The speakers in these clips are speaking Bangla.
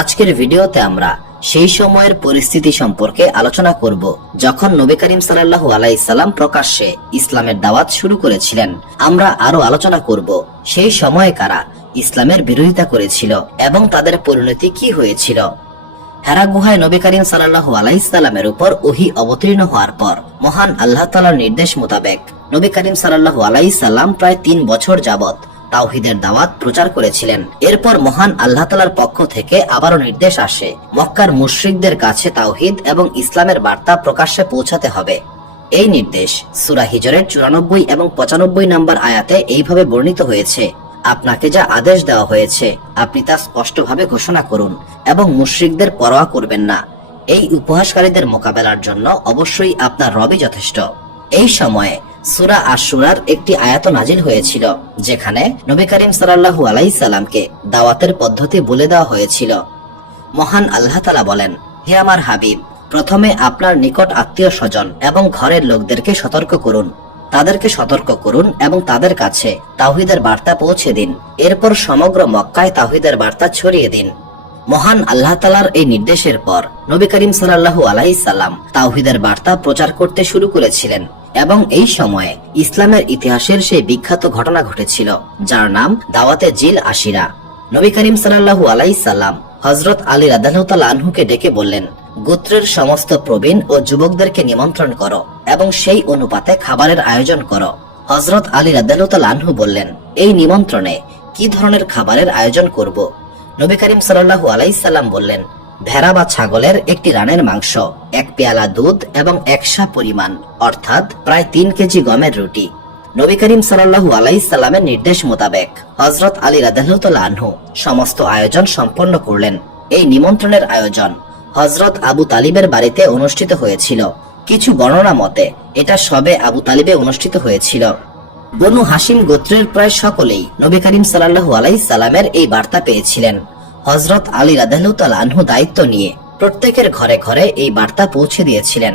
আজকের ভিডিওতে আমরা সেই সময়ের পরিস্থিতি সম্পর্কে আলোচনা করব যখন নবী করিম সাল্লাল্লাহু আলাইহি সাল্লাম প্রকাশ্যে ইসলামের দাওয়াত শুরু করেছিলেন। আমরা আরো আলোচনা করব সেই সময়ে কারা ইসলামের বিরোধিতা করেছিল এবং তাদের পরিণতি কি হয়েছিল। হেরা গুহায় নবী করিম সাল্লাল্লাহু আলাইহি সাল্লামের উপর ওহী অবতীর্ণ হওয়ার পর মহান আল্লাহ তাআলার নির্দেশ মোতাবেক নবী করিম সাল্লাল্লাহু আলাইহি সাল্লাম প্রায় ৩ বছর যাবত তাওহীদের দাওয়াত প্রচার করেছিলেন। এরপর মহান আল্লাহ তাআলার পক্ষ থেকে আবারও নির্দেশ আসে মক্কার মুশরিকদের কাছে তাওহীদ এবং ইসলামের বার্তা প্রকাশ্যে পৌঁছাতে হবে। এই নির্দেশ সূরা হিজরের ৯৪ এবং ৯৫ নম্বর আয়াতে এইভাবে বর্ণিত হয়েছে, আপনাকে যা আদেশ দেওয়া হয়েছে আপনি তা স্পষ্টভাবে ঘোষণা করুন এবং মুশরিকদের পরোয়া করবেন না। এই উপহাসকারীদের মোকাবেলার জন্য অবশ্যই আপনার রবই যথেষ্ট। এই সময়ে সূরা আশ-শুরার একটি আয়াত নাজিল হয়েছিল যেখানে নবী করিম সাল্লাল্লাহু আলাইহি সাল্লামকে দাওয়াতের পদ্ধতি বলে দেওয়া হয়েছিল। মহান আল্লাহ তাআলা বলেন, হে আমার হাবিব, প্রথমে আপনার নিকট আত্মীয় স্বজন এবং ঘরের লোকদেরকে সতর্ক করুন, তাদেরকে সতর্ক করুন এবং তাদের কাছে তাওহীদের বার্তা পৌঁছে দিন। এরপর সমগ্র মক্কায় তাওহীদের বার্তা ছড়িয়ে দিন। মহান আল্লাহ তাআলার এই নির্দেশের পর নবী করিম সাল্লাল্লাহু আলাইহি সাল্লাম তাওহীদের বার্তা প্রচার করতে শুরু করেছিলেন এবং এই সময়ে ইসলামের ইতিহাসের সেই বিখ্যাত ঘটনা ঘটেছিল যার নাম দাওয়াতে জিল আশিরা। নবী করিম সাল্লাল্লাহু আলাইহি সাল্লাম হযরত আলী রাদিয়াল্লাহু তাআলা আনহুকে ডেকে বললেন, গোত্রের সমস্ত প্রবীণ ও যুবকদেরকে নিমন্ত্রণ করো এবং সেই অনুপাতে খাবারের আয়োজন করো। হযরত আলী রাদিয়াল্লাহু তাআলা আনহু বললেন, এই নিমন্ত্রণে কি ধরনের খাবারের আয়োজন করব? নবী করিম সাল্লাল্লাহু আলাইহি সাল্লাম বললেন, ভেড়া বা ছাগলের একটি রানের মাংস, ১ পেয়ালা দুধ এবং ১ সা পরিমাণ অর্থাৎ প্রায় ৩ কেজি গমের রুটি। নবী করিম সাল্লাল্লাহু আলাইহি সাল্লামের নির্দেশ মোতাবেক হযরত আলী রাদিয়াল্লাহু তাআলা আনহু সমস্ত আয়োজন সম্পন্ন করলেন। এই নিমন্ত্রণের আয়োজন হযরত আবু তালিবের বাড়িতে অনুষ্ঠিত হয়েছিল। কিছু বর্ণনা মতে এটা সবে আবু তালিবে অনুষ্ঠিত হয়েছিল। বনু হাশিম গোত্রের প্রায় সকলেই নবী করিম সাল্লাল্লাহু আলাইহি সাল্লামের এই বার্তা পেয়েছিলেন। হযরত আলী রাদিয়াল্লাহু তাআলা আনহু দায়িত্ব নিয়ে প্রত্যেকের ঘরে ঘরে এই বার্তা পৌঁছে দিয়েছিলেন।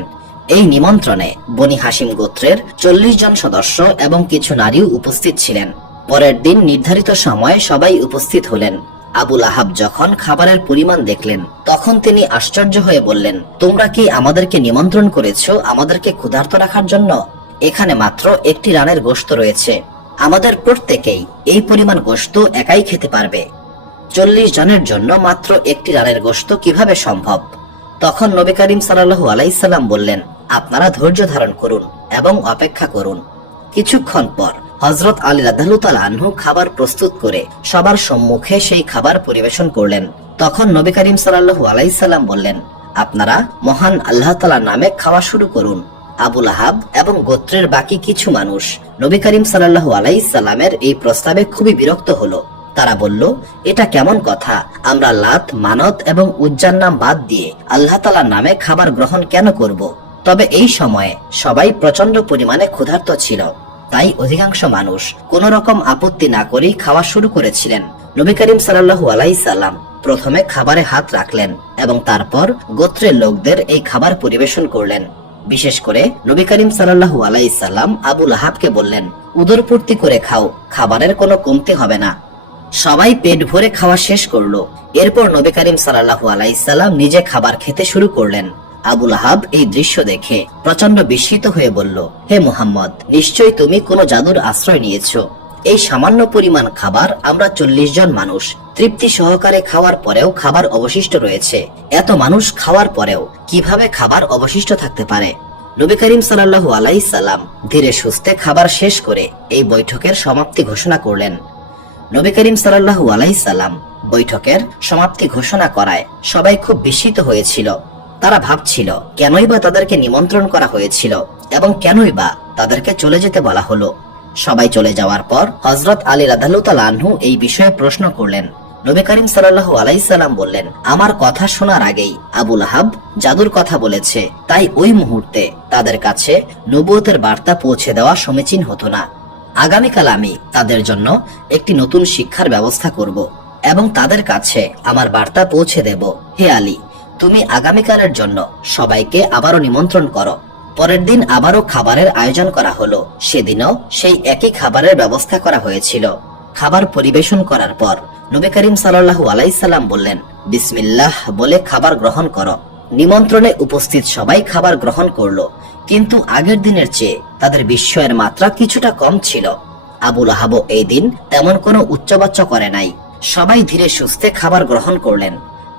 এই নিমন্ত্রণে বনি হাশিম গোত্রের ৪০ জন সদস্য এবং কিছু নারীও উপস্থিত ছিলেন। পরের দিন নির্ধারিত সময়ে সবাই উপস্থিত হলেন। আবু লাহাব যখন খাবারের পরিমাণ দেখলেন তখন তিনি আশ্চর্য হয়ে বললেন, তোমরা কি আমাদেরকে নিমন্ত্রণ করেছো আমাদেরকে ক্ষুধার্ত রাখার জন্য? এখানে মাত্র একটি রানের গোশত রয়েছে, আমাদের প্রত্যেকেই এই পরিমাণ গোশত একাই খেতে পারবে। ৪০ জনের জন্য মাত্র একটি রানের গোশত কিভাবে সম্ভব? তখন নবী করিম সাল্লাল্লাহু আলাইহি সাল্লাম বললেন, আপনারা ধৈর্য ধারণ করুন এবং অপেক্ষা করুন। কিছুক্ষণ পর হযরত আলী রাদিয়াল্লাহু তাআলা আনহু খাবার প্রস্তুত করে সবার সম্মুখে সেই খাবার পরিবেশন করলেন। তখন নবী করিম সাল্লাল্লাহু আলাইহি সাল্লাম বললেন, আপনারা মহান আল্লাহ তাআলার নামে খাওয়া শুরু করুন। আবু লাহাব এবং গোত্রের বাকি কিছু মানুষ নবী করিম সাল্লাল্লাহু আলাইহি সাল্লামের এই প্রস্তাবে খুবই বিরক্ত হলো। তারা বলল, এটা কেমন কথা? আমরা লাত, মানত এবং উজ্জার নাম বাদ দিয়ে আল্লাহ তাআলার নামে খাবার গ্রহণ কেন করব? তবে এই সময়ে সবাই প্রচন্ড পরিমাণে ক্ষুধার্ত ছিল, তাই অধিকাংশ মানুষ কোন রকম আপত্তি না করেই খাওয়া শুরু করেছিলেন। নবী করিম সাল্লাল্লাহু আলাইহি সাল্লাম প্রথমে খাবারে হাত রাখলেন এবং তারপর গোত্রের লোকদের এই খাবার পরিবেশন করলেন। বিশেষ করে নবী করিম সাল্লাল্লাহু আলাইহি সাল্লাম আবু লাহাবকে বললেন, উদরপূর্তি করে খাও, খাবারের কোনো কমতি হবে না। সবাই পেট ভরে খাওয়া শেষ করলো। এরপর নবী করিম সাল্লাল্লাহু আলাইহি সাল্লাম নিজে খাবার খেতে শুরু করলেন। আবু লাহাব এই দৃশ্য দেখে প্রচন্ড বিস্মিত হয়ে বলল, হে মুহাম্মদ, নিশ্চয়ই তুমি কোনো জাদুর আশ্রয় নিয়েছো। এই সামান্য পরিমাণ খাবার আমরা ৪০ জন মানুষ তৃপ্তি সহকারে খাওয়ার পরেও খাবার অবশিষ্ট রয়েছে। এত মানুষ খাওয়ার পরেও কিভাবে খাবার অবশিষ্ট থাকতে পারে? নবী করিম সাল্লাল্লাহু আলাইহি সাল্লাম ধীরে সুস্থে খাবার শেষ করে এই বৈঠকের সমাপ্তি ঘোষণা করলেন। নবী করিম সাল্লাল্লাহু আলাইহি সাল্লাম বৈঠকের সমাপ্তি ঘোষণা করায় সবাই খুব বিস্মিত হয়েছিল। তারা ভাবছিল কেনই বা তাদেরকে নিমন্ত্রণ করা হয়েছিল এবং কেনই বা তাদেরকে চলে যেতে বলা হলো। সবাই চলে যাওয়ার পর হযরত আলী রাদিয়াল্লাহু তাআলা আনহু এই বিষয়ে প্রশ্ন করলেন। নবী করিম সাল্লাল্লাহু আলাইহি সাল্লাম বললেন, আমার কথা শোনার আগেই আবু লাহাব জাদুর কথা বলেছে, তাই ওই মুহূর্তে তাদের কাছে নবুয়তের বার্তা পৌঁছে দেওয়া সমীচীন হতো না। আগামীকাল আমি তাদের জন্য একটি নতুন শিক্ষার ব্যবস্থা করব এবং তাদের কাছে আমার বার্তা পৌঁছে দেব। হে আলী, তুমি আগামীকালের জন্য সবাইকে আবারও নিমন্ত্রণ করো। পরের দিন আবারও খাবারের আয়োজন করা হলো। সেদিনও সেই একই খাবারের ব্যবস্থা করা হয়েছিল। খাবার পরিবেশন করার পর নবী করিম সাল্লাল্লাহু আলাইহি সাল্লাম বললেন, বিসমিল্লাহ বলে খাবার গ্রহণ করো। নিমন্ত্রণে উপস্থিত সবাই খাবার গ্রহণ করলো, কিন্তু আগের দিনের চেয়ে তাদের বিস্ময়ের মাত্রা কিছুটা কম ছিল। আবু লাহাবও এই দিন তেমন কোনো উচ্চবাচ্য করে নাই। সবাই ধীরে সুস্থে খাবার গ্রহণ করলেন।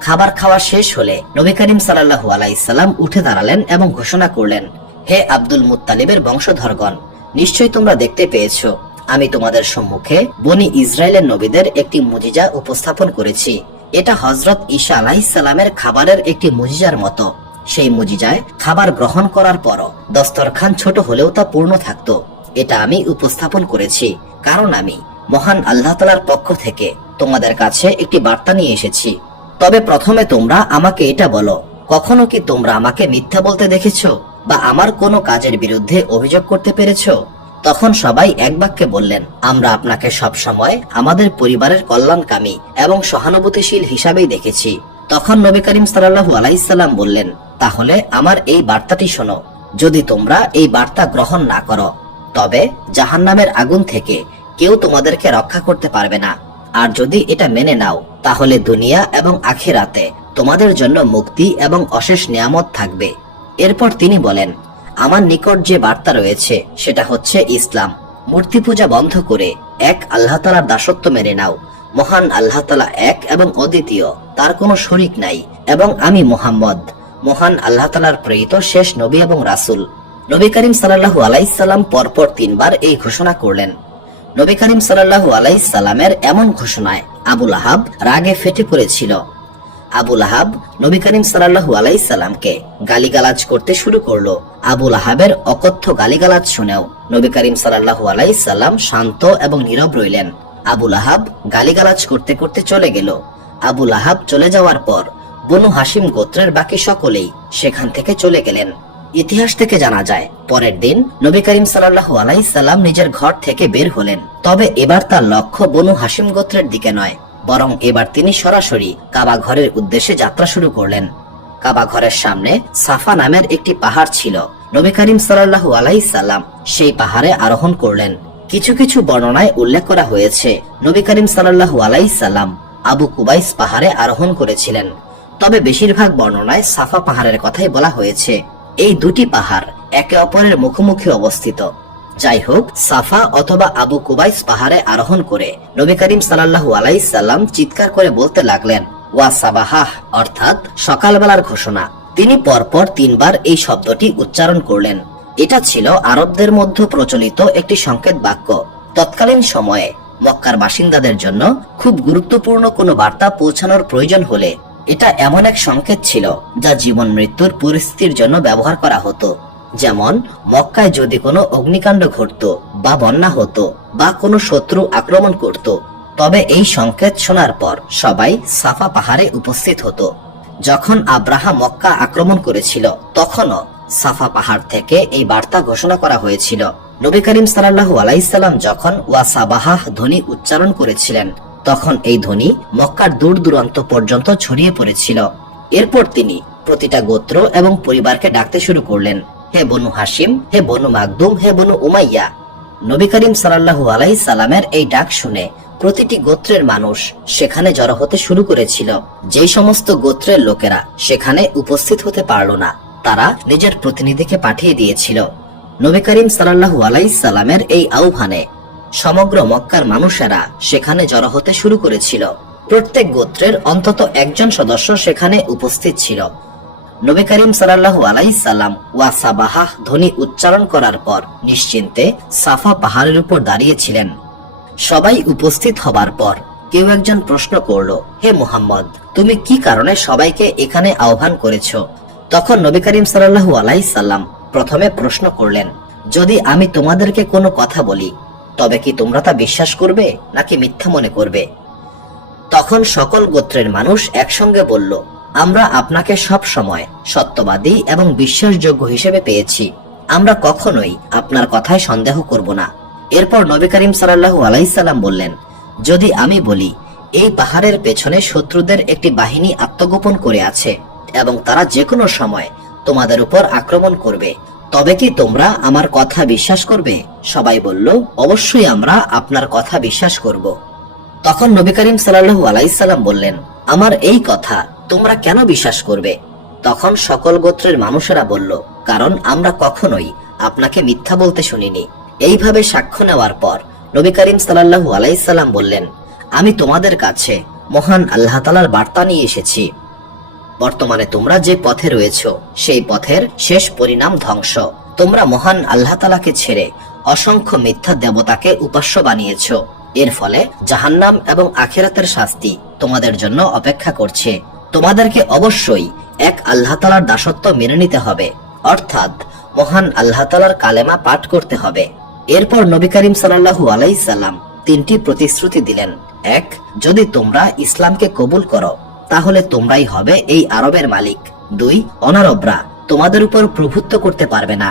খাবার খাওয়া শেষ হলে নবী করিম সাল্লাল্লাহু আলাইহি সাল্লাম উঠে দাঁড়ালেন এবং ঘোষণা করলেন, হে আব্দুল মুত্তালিবের বংশধরগণ, নিশ্চয়ই তোমরা দেখতে পেয়েছো আমি তোমাদের সম্মুখে বনি ইসরায়েলের নবীদের একটি মুজিজা উপস্থাপন করেছি। এটা হযরত ঈসা আলাইহিস সালামের খাবারের একটি মুজিজার মতো। সেই মুজিজায় খাবার গ্রহণ করার পরও দস্তরখান ছোট হলেও তা পূর্ণ থাকতো। এটা আমি উপস্থাপন করেছি কারণ আমি মহান আল্লাহ তাআলার পক্ষ থেকে তোমাদের কাছে একটি বার্তা নিয়ে এসেছি। তবে প্রথমে তোমরা আমাকে এটা বলো, কখনো কি তোমরা আমাকে মিথ্যা বলতে দেখেছো বা আমার কোনো কাজের বিরুদ্ধে অভিযোগ করতে পেরেছো? তখন সবাই এক বাক্যে বললেন, আমরা আপনাকে সব সময় আমাদের পরিবারের কল্যাণকামী এবং সহানুভূতিশীল হিসাবেই দেখেছি। তখন নবী করিম সাল্লাল্লাহু আলাইহি সাল্লাম বললেন, তাহলে আমার এই বার্তাটি শোনো। যদি তোমরা এই বার্তা গ্রহণ না করো তবে জাহান্নামের আগুন থেকে কেউ তোমাদেরকে রক্ষা করতে পারবে না। আর যদি এটা মেনে নাও তাহলে দুনিয়া এবং আখিরাতে তোমাদের জন্য মুক্তি এবং অশেষ নিয়ামত থাকবে। এরপর তিনি বলেন, আমার নিকট যে বার্তা রয়েছে সেটা হচ্ছে ইসলাম। মূর্তি পূজা বন্ধ করে এক আল্লাহ তাআলার দাসত্ব মেনে নাও। মহান আল্লাহ তাআলা এক এবং অদ্বিতীয়, তার কোনো শরীক নাই, এবং আমি মুহাম্মদ মহান আল্লাহ তাআলার প্রেরিত শেষ নবী এবং রাসূল। নবী করিম সাল্লাল্লাহু আলাইহি সাল্লাম পরপর 3 বার এই ঘোষণা করলেন। নবী করিম সাল্লাল্লাহু আলাইহি সাল্লামের এমন ঘোষণায় আবু লাহাব রাগে ফেটে পড়েছিল। আবু লাহাব নবী করিম সাল্লাল্লাহু আলাইহি সাল্লামকে গালিগালাজ করতে শুরু করলো। আবু লাহাবের অকথ্য গালিগালাজ শুনেও নবী করিম সাল্লাল্লাহু আলাইহি সাল্লাম শান্ত এবং নীরব রইলেন। আবু লাহাব গালিগালাজ করতে করতে চলে গেল। আবু লাহাব চলে যাওয়ার পর বনু হাশিম গোত্রের বাকি সকলেই সেখান থেকে চলে গেলেন। ইতিহাস থেকে জানা যায়, পরের দিন নবী করিম সাল্লাল্লাহু আলাইহি সাল্লাম নিজের ঘর থেকে বের হলেন। তবে এবার তার লক্ষ্য বনু হাশিম গোত্রের দিকে নয়, বরং এবার তিনি সরাসরি কাবা ঘরের উদ্দেশ্যে যাত্রা শুরু করলেন। কাবা ঘরের সামনে সাফা নামের একটি পাহাড় ছিল। নবী করিম সাল্লাল্লাহু আলাইহি সাল্লাম সেই পাহাড়ে আরোহণ করলেন। কিছু কিছু বর্ণনায় উল্লেখ করা হয়েছে নবী করিম সাল্লাল্লাহু আলাইহি সাল্লাম আবু কুবাইস পাহাড়ে আরোহণ করেছিলেন। তবে বেশিরভাগ বর্ণনায় সাফা পাহাড়ের কথাই বলা হয়েছে। এই দুটি পাহাড় একে অপরের মুখোমুখি অবস্থিত। যাই হোক, সাফা অথবা আবু কুবাইস পাহাড়ে আরোহণ করে নবী করিম সাল্লাল্লাহু আলাইহি সাল্লাম চিৎকার করে বলতে লাগলেন, ওয়া সাবাহাহ, অর্থাৎ সকালবেলার ঘোষণা। তিনি পরপর 3 বার এই শব্দটি উচ্চারণ করলেন। এটা ছিল আরবদের মধ্যে প্রচলিত একটি সংকেত বাক্য। তৎকালীন সময়ে মক্কার বাসিন্দাদের জন্য খুব গুরুত্বপূর্ণ কোনো বার্তা পৌঁছানোর প্রয়োজন হলে এটা এমন এক সংকেত ছিল যা জীবন মৃত্যুর পরিস্থিতির জন্য ব্যবহার করা হতো। যেমন মক্কায় যদি কোনো অগ্নিকাণ্ড ঘটতো বা বন্যা হতো বা কোনো শত্রু আক্রমণ করত, তবে এই সংকেত শোনার পর সবাই সাফা পাহাড়ে উপস্থিত হতো। যখন আব্রাহা মক্কা আক্রমণ করেছিল তখনও সাফা পাহাড় থেকে এই বার্তা ঘোষণা করা হয়েছিল। নবী করিম সাল্লাল্লাহু আলাইহি সাল্লাম যখন ওয়া সাবাহাহ ধ্বনি উচ্চারণ করেছিলেন তখন এই ধ্বনি মক্কার দূর দূরান্ত পর্যন্ত ছড়িয়ে পড়েছিল। এরপর তিনি প্রতিটা গোত্র এবং পরিবারকে ডাকতে শুরু করলেন, হে বনু হাশিম, হে বনু মাকদুম, হে বনু উমাইয়া। নবী করিম সাল্লাল্লাহু আলাইহি সাল্লামের এই ডাক শুনে প্রতিটি গোত্রের মানুষ সেখানে জড়ো হতে শুরু করেছিল। যেই সমস্ত গোত্রের লোকেরা সেখানে উপস্থিত হতে পারল না তারা নিজের প্রতিনিধিকে পাঠিয়ে দিয়েছিল। নবী করিম সাল্লাল্লাহু আলাইহি সাল্লামের এই আহ্বানে সমগ্র মক্কার মানুষেরা সেখানে জড়ো হতে শুরু করেছিল। প্রত্যেক গোত্রের অন্তত একজন সদস্য সেখানে উপস্থিত ছিল। নবী করিম সাল্লাল্লাহু আলাইহি সাল্লাম ওয়া সাবাহাহ ধ্বনি উচ্চারণ করার পর নিশ্চিন্তে সাফা পাহাড়ের উপর দাঁড়িয়েছিলেন। সবাই উপস্থিত হবার পর কেউ একজন প্রশ্ন করল, হে মুহাম্মদ, তুমি কি কারণে সবাইকে এখানে আহ্বান করেছো? তখন নবী করিম সাল্লাল্লাহু আলাইহি সাল্লাম প্রথমে প্রশ্ন করলেন, যদি আমি তোমাদেরকে কোনো কথা বলি তবে কি তোমরা তা বিশ্বাস করবে নাকি মিথ্যা মনে করবে? তখন সকল গোত্রের মানুষ একসঙ্গে বলল, আমরা আপনাকে সব সময় সত্যবাদী এবং বিশ্বাসযোগ্য হিসেবে পেয়েছি। আমরা কখনোই আপনার কথায় সন্দেহ করব না। এরপর নবী করিম সাল্লাল্লাহু আলাইহি সাল্লাম বললেন, যদি আমি বলি এই পাহাড়ের পেছনে শত্রুদের একটি বাহিনী আত্মগোপন করে আছে এবং তারা যে কোনো সময় তোমাদের উপর আক্রমণ করবে, তবে কি তোমরা আমার কথা বিশ্বাস করবে? সবাই বলল, অবশ্যই আমরা আপনার কথা বিশ্বাস করব। তখন নবী করিম সাল্লাল্লাহু আলাইহি সাল্লাম বললেন, আমার এই কথা তোমরা কেন বিশ্বাস করবে? তখন সকল গোত্রের মানুষেরা বলল, কারণ আমরা কখনোই আপনাকে মিথ্যা বলতে শুনিনি। এইভাবে সাক্ষ্য নেওয়ার পর নবী করিম সাল্লাল্লাহু আলাইহি সাল্লাম বললেন, আমি তোমাদের কাছে মহান আল্লাহ তাআলার বার্তা নিয়ে এসেছি। বর্তমানে তোমরা যে পথে রয়েছো সেই পথের শেষ পরিণাম ধ্বংস। তোমরা মহান আল্লাহ তাআলাকে ছেড়ে অসংখ্য মিথ্যা দেবতাকে উপাস্য বানিয়েছো। এর ফলে জাহান্নাম এবং আখিরাতের শাস্তি তোমাদের জন্য অপেক্ষা করছে। তোমাদেরকে অবশ্যই এক আল্লাহ তাআলার দাসত্ব মেনে নিতে হবে, অর্থাৎ মহান আল্লাহ তাআলার কালেমা পাঠ করতে হবে। এরপর নবী করিম সাল্লাল্লাহু আলাইহি সাল্লাম তিনটি প্রতিশ্রুতি দিলেন। এক, যদি তোমরা ইসলামকে কবুল করো তাহলে তোমরাই হবে এই আরবের মালিক। দুই, অনারবরা তোমাদের উপর প্রভুত্ব করতে পারবে না।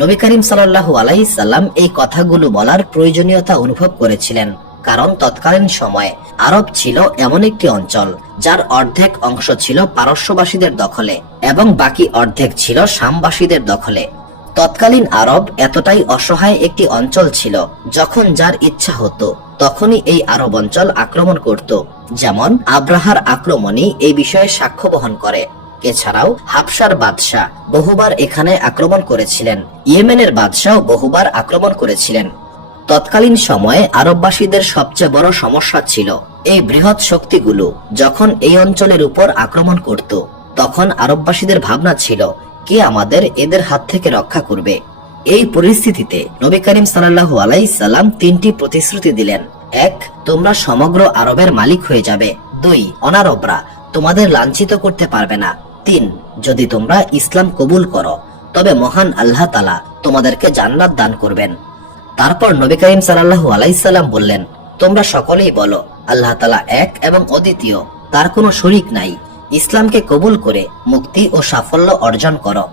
নবী করিম সাল্লাল্লাহু আলাইহি সাল্লাম এই কথাগুলো বলার প্রয়োজনীয়তা অনুভব করেছিলেন, কারণ তৎকালীন সময়ে আরব ছিল এমন একটি অঞ্চল যার অর্ধেক অংশ ছিল পারস্যবাসীদের দখলে এবং বাকি অর্ধেক ছিল শামবাসীদের দখলে। তৎকালীন আরব এতটাই অসহায় একটি অঞ্চল ছিল, যখন যার ইচ্ছা হতো তখনই এই আরব অঞ্চল আক্রমণ করত। যেমন আব্রাহার আক্রমণই এই বিষয়ে সাক্ষ্য বহন করে। এছাড়াও হাবশার বাদশাহ বহুবার এখানে আক্রমণ করেছিলেন, ইয়েমেনের বাদশাহ বহুবার আক্রমণ করেছিলেন। তৎকালীন সময়ে আরববাসীদের সবচেয়ে বড় সমস্যা ছিল এই বৃহৎ শক্তিগুলো যখন এই অঞ্চলের উপর আক্রমণ করত, তখন আরববাসীদের ভাবনা ছিল কে আমাদের এদের হাত থেকে রক্ষা করবে। এই পরিস্থিতিতে নবী করিম সাল্লাল্লাহু আলাইহি সাল্লাম তিনটি প্রতিশ্রুতি দিলেন। এক, তোমরা সমগ্র আরবের মালিক হয়ে যাবে। দুই, অনারবরা তোমাদের লাঞ্ছিত করতে পারবে না। তিন, যদি তোমরা ইসলাম কবুল করো তবে মহান আল্লাহ তাআলা তোমাদেরকে জান্নাত দান করবেন। তারপর নবী করিম সাল্লাল্লাহু আলাইহি সাল্লাম বললেন, তোমরা সকলেই বলো আল্লাহ তাআলা এক এবং অদ্বিতীয়, তার কোনো শরীক নাই। ইসলামকে কবুল করে মুক্তি ও সাফল্য অর্জন করো।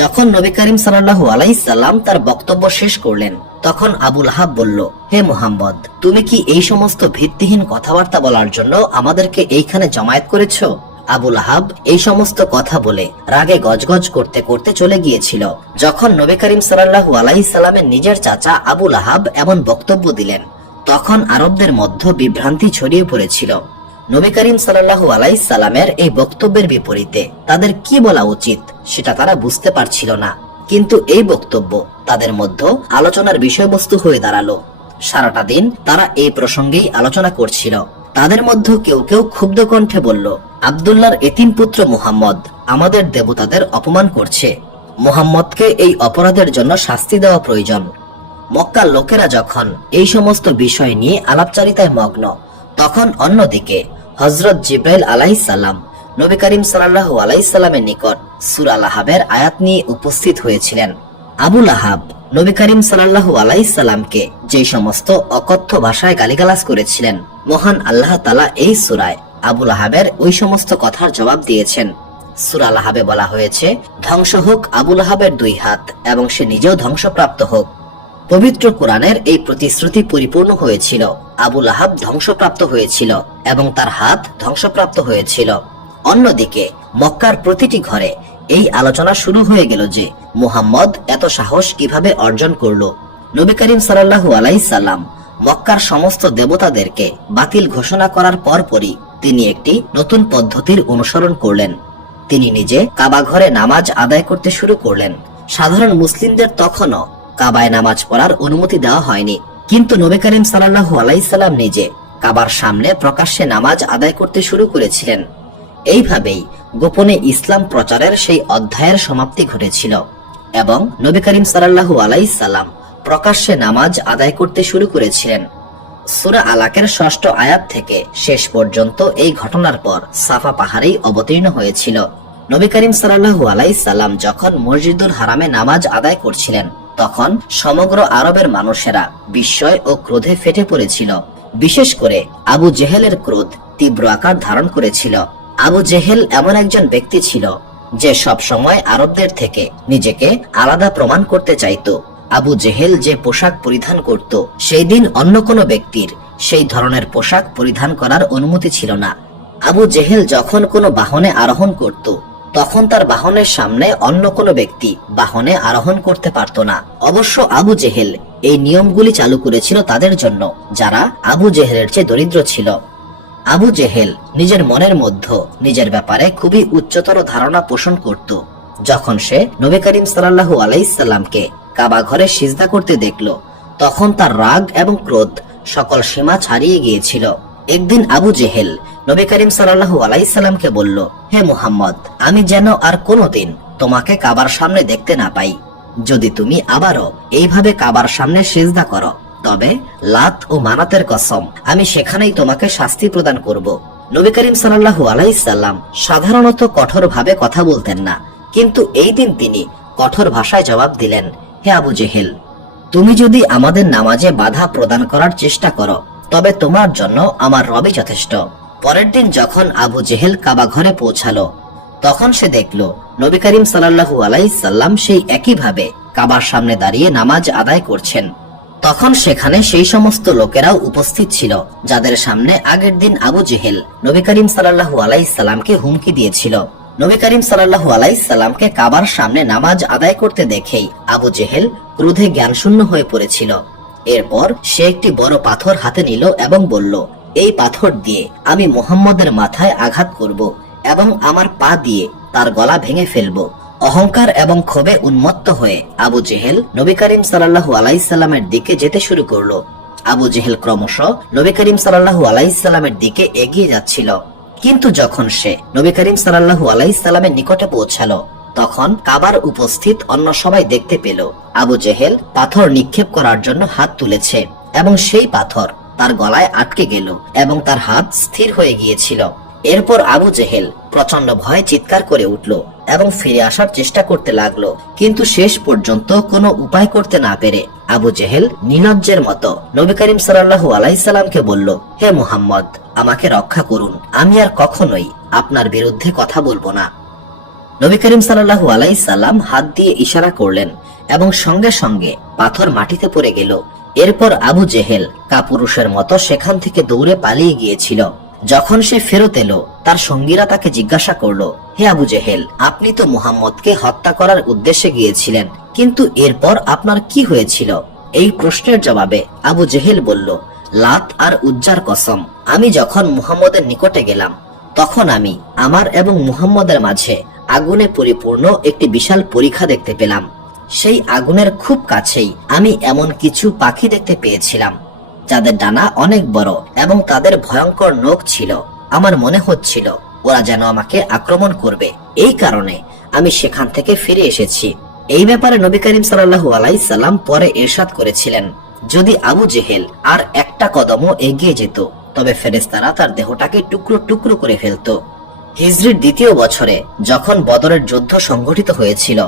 যখন নবী করিম সাল্লাল্লাহু আলাইহি সাল্লাম তার বক্তব্য শেষ করলেন, তখন আবু লাহাব বলল, হে মুহাম্মদ, তুমি কি এই সমস্ত ভিত্তিহীন কথাবার্তা বলার জন্য আমাদেরকে এইখানে জমায়েত করেছো? আবু লাহাব এই সমস্ত কথা বলে রাগে গজগজ করতে করতে চলে গিয়েছিল। যখন নবী করিম সাল্লাল্লাহু আলাইহি সাল্লামের নিজের চাচা আবু লাহাব এমন বক্তব্য দিলেন, তখন আরবদের মধ্যে বিভ্রান্তি ছড়িয়ে পড়েছিল। নবী করিম সাল্লাল্লাহু আলাইহি সাল্লামের এই বক্তব্যের বিপরীতে তাদের কি বলা উচিত সেটা তারা বুঝতে পারছিল না, কিন্তু এই বক্তব্য তাদের মধ্যে আলোচনার বিষয়বস্তু হয়ে দাঁড়ালো। সারাটা দিন তারা এই প্রসঙ্গেই আলোচনা করছিল। তাদের মধ্যে কেউ কেউ ক্ষুব্ধ কণ্ঠে বলল, আব্দুল্লাহর এতিম পুত্র মুহাম্মদ আমাদের দেবতাদের অপমান করছে। মুহাম্মদকে এই অপরাধের জন্য শাস্তি দেওয়া প্রয়োজন। মক্কার লোকেরা যখন এই সমস্ত বিষয় নিয়ে আলাপচারিতায় মগ্ন, তখন অন্যদিকে হযরত জিবরাইল আলাইহিস সালাম নবী করিম সাল্লাল্লাহু আলাইহি সাল্লামের নিকট সূরা লাহাবের আয়াত নিয়ে উপস্থিত হয়েছিলেন। আবু লাহাব নবী করিম সাল্লাল্লাহু আলাইহি সাল্লামকে যে সমস্ত অকথ্য ভাষায় গালিগালাজ করেছিলেন, মহান আল্লাহ তাআলা এই সূরায় আবু লাহাবের ওই সমস্ত কথার জবাব দিয়েছেন। সূরা লাহাবে বলা হয়েছে, ধ্বংস হোক আবু লাহাবের দুই হাত এবং সে নিজেও ধ্বংসপ্রাপ্ত হোক। পবিত্র কোরআনের এই প্রতিশ্রুতি পরিপূর্ণ হয়েছিল। আবু লাহাব ধ্বংসপ্রাপ্ত হয়েছিল এবং তার হাত ধ্বংসপ্রাপ্ত হয়েছিল। অন্যদিকে মক্কার প্রতিটি ঘরে এই আলোচনা শুরু হয়ে গেল যে মুহাম্মদ এত সাহস কিভাবে অর্জন করলো। নবী করিম সাল্লাল্লাহু আলাইহি সাল্লাম মক্কার সমস্ত দেবতাদেরকে বাতিল ঘোষণা করার পরপরই তিনি একটি নতুন পদ্ধতির অনুসরণ করলেন। তিনি নিজে কাবা ঘরে নামাজ আদায় করতে শুরু করলেন। সাধারণ মুসলিমদের তখনও কাবায় নামাজ পড়ার অনুমতি দেওয়া হয়নি, কিন্তু নবী করিম সাল্লাল্লাহু আলাইহি সাল্লাম নিজে কাবার সামনে প্রকাশ্যে নামাজ আদায় করতে শুরু করেছিলেন। এইভাবেই গোপনে ইসলাম প্রচারের সেই অধ্যায়ের সমাপ্তি ঘটেছিল এবং নবী করিম সাল্লাল্লাহু আলাইহি সাল্লাম প্রকাশ্যে নামাজ আদায় করতে শুরু করেছিলেন। সূরা আলাকের ৬ষ্ঠ আয়াত থেকে শেষ পর্যন্ত এই ঘটনার পর সাফা পাহাড়েই অবতীর্ণ হয়েছিল। নবী করিম সাল্লাল্লাহু আলাইহি সাল্লাম যখন মসজিদুল হারামে নামাজ আদায় করছিলেন, তখন সমগ্র আরবের মানুষেরা বিস্ময় ও ক্রোধে ফেটে পড়েছিল। বিশেষ করে আবু জেহেলের ক্রোধ তীব্র আকার ধারণ করেছিল। আবু জেহেল এমন একজন ব্যক্তি ছিল যে সব সময় আরবদের থেকে নিজেকে আলাদা প্রমাণ করতে চাইত। আবু জেহেল যে পোশাক পরিধান করত, সেই দিন অন্য কোনো ব্যক্তির সেই ধরনের পোশাক পরিধান করার অনুমতি ছিল না। আবু জেহেল যখন কোনো বাহনে আরোহণ করত, তখন তার বাহনের সামনে অন্য কোনো ব্যক্তি বাহনে আরোহণ করতে পারত না। অবশ্য আবু জেহেল এই নিয়মগুলি চালু করেছিল তাদের জন্য যারা আবু জেহেলের চেয়ে দরিদ্র ছিল। আবু জেহেল নিজের মনের মধ্যে নিজের ব্যাপারে খুবই উচ্চতর ধারণা পোষণ করত। যখন সে নবী করিম সাল্লাল্লাহু আলাইহি সাল্লামকে কাবা ঘরে সিজদা করতে দেখল, তখন তার রাগ এবং ক্রোধ সকল সীমা ছাড়িয়ে গিয়েছিল। একদিন আবু জেহেল নবী করিম সাল্লাল্লাহু আলাইহি সাল্লামকে বলল, হে মুহাম্মদ, আমি যেন আর কোনোদিন তোমাকে কাবার সামনে দেখতে না পাই। যদি তুমি আবারও এইভাবে কাবার সামনে সিজদা করো, তবে লাত ও মানাতের কসম আমি সেখানেই তোমাকে শাস্তি প্রদান করব। নবী করিম সাল্লাল্লাহু আলাইহি সাল্লাম সাধারণত কঠোর ভাবে কথা বলতেন না, কিন্তু এই দিন তিনি কঠোর ভাষায় জবাব দিলেন, হে আবু জেহেল, তুমি যদি আমাদের নামাজে বাধা প্রদান করার চেষ্টা করো, তবে তোমার জন্য আমার রবই যথেষ্ট। পরের দিন যখন আবু জেহেল কাবা ঘরে পৌঁছালো, তখন সে দেখল নবী করিম সাল্লাল্লাহু আলাইহি সাল্লাম সেই একইভাবে কাবার সামনে দাঁড়িয়ে নামাজ আদায় করছেন। তখন সেখানে সেই সমস্ত লোকেরাও উপস্থিত ছিল যাদের সামনে আগের দিন আবু জেহেল নবী করিম সাল্লাল্লাহু আলাইহি সাল্লামকে হুমকি দিয়েছিল। নবী করিম সাল্লাল্লাহু আলাইহি সাল্লামকে কাবার সামনে নামাজ আদায় করতে দেখেই আবু জেহেল ক্রোধে জ্ঞানশূন্য হয়ে পড়েছিল। এরপর সে একটি বড় পাথর হাতে নিল এবং বলল, এই পাথর দিয়ে আমি মুহাম্মদের মাথায় আঘাত করব এবং আমার পা দিয়ে তার গলা ভেঙে ফেলব। অহংকার এবং ক্ষোভে উন্মত্ত হয়ে আবু জেহেল নবী করিম সাল্লাল্লাহু আলাইহি সাল্লামের দিকে যেতে শুরু করলো। আবু জেহেল ক্রমশ নবী করিম সাল্লাল্লাহু আলাইহি সাল্লামের দিকে এগিয়ে যাচ্ছিল। কিন্তু যখন সে নবী করিম সাল্লাল্লাহু আলাইহি সাল্লামের নিকটে পৌঁছালো, তখন কাবার উপস্থিত অন্য সবাই দেখতে পেল আবু জেহেল পাথর নিক্ষেপ করার জন্য হাত তুলেছে এবং সেই পাথর তার গলায় আটকে গেল এবং তার হাত স্থির হয়ে গিয়েছিল। এরপর আবু জেহেল প্রচন্ড ভয়ে চিৎকার করে উঠল এবং ফিরে আসার চেষ্টা করতে লাগলো, কিন্তু শেষ পর্যন্ত কোনো উপায় করতে না পেরে আবু জেহেল নির্লজ্জের মতো নবী করিম সাল্লাল্লাহু আলাইহি সাল্লামকে বলল, হে মুহাম্মদ, আমাকে রক্ষা করুন, আমি আর কখনোই আপনার বিরুদ্ধে কথা বলবো না। নবী করিম সাল্লাল্লাহু আলাইহি সাল্লাম হাত দিয়ে ইশারা করলেন এবং সঙ্গে সঙ্গে পাথর মাটিতে পড়ে গেল। এরপর আবু জেহেল কাপুরুষের মতো সেখান থেকে দৌড়ে পালিয়ে গিয়েছিল। যখন সে ফেরত এলো, তার সঙ্গীরা তাকে জিজ্ঞাসা করলো, হে আবু জেহেল, আপনি তো মুহাম্মদকে হত্যা করার উদ্দেশ্যে গিয়েছিলেন, কিন্তু এরপর আপনার কি হয়েছিল? এই প্রশ্নের জবাবে আবু জেহেল বলল, লাত আর উজ্জার কসম, আমি যখন মুহাম্মদের নিকটে গেলাম, তখন আমি আমার এবং মুহাম্মদের মাঝে আগুনে পরিপূর্ণ একটি বিশাল পরীক্ষা দেখতে পেলাম। সেই আগুনের খুব কাছেই আমি এমন কিছু পাখি দেখতে পেয়েছিলাম যাদের ডানা অনেক বড় এবং তাদের ভয়ঙ্কর নখ ছিল। আমার মনে হচ্ছিল ওরা যেন আমাকে আক্রমণ করবে, এই কারণে আমি সেখান থেকে ফিরে এসেছি। এই ব্যাপারে নবী করিম সাল্লাল্লাহু আলাইহি সাল্লাম পরে ইরশাদ করেছিলেন, যদি আবু জেহেল আর একটা কদমও এগিয়ে যেত, তবে ফেরেশতারা তার দেহটাকে টুকরো টুকরো করে ফেলত। হিজরির দ্বিতীয় বছরে যখন বদরের যুদ্ধ সংঘটিত হয়েছিল,